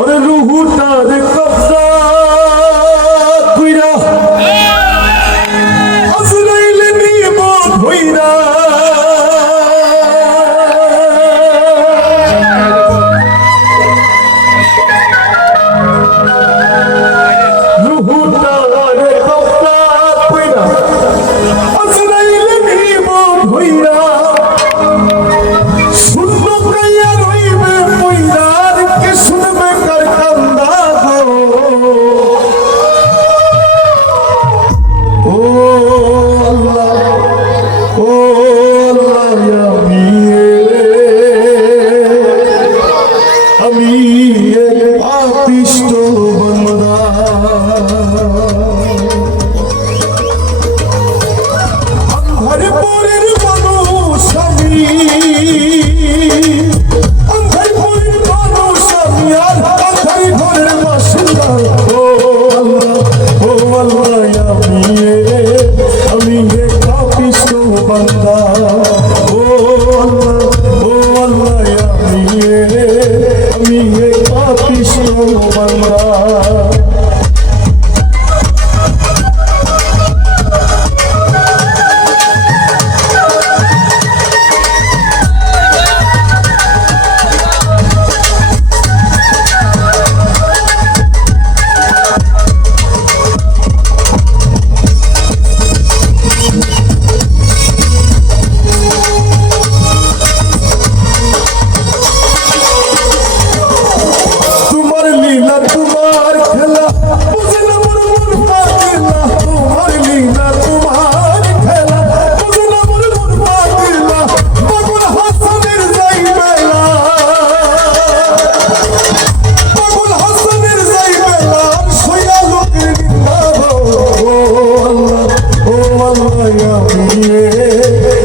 ওরে রুহুটা আমি পাপিষ্ট বাংলা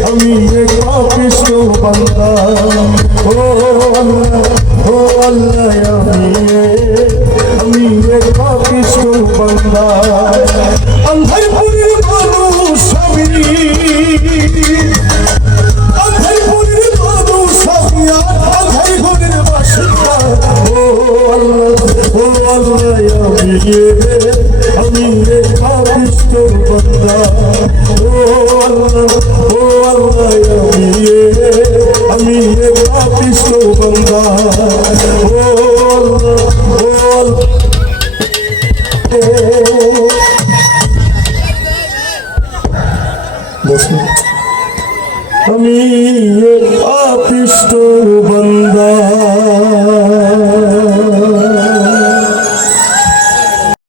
আমি পাপিষ্ট বান্দা। ও আল্লাহ ও আল্লাহ, আমি আমি পাপিষ্ট বান্দা। আল্লাহপুরের মানুষ আমি। আল্লাহপুরের মানুষ আমি আল্লাহপুরের বাসিন্দা। ও আল্লাহ ও আল্লাহ, আমি আমি পাপিষ্ট বান্দা। বসুন। আমি পাপিষ্ট বন্দা।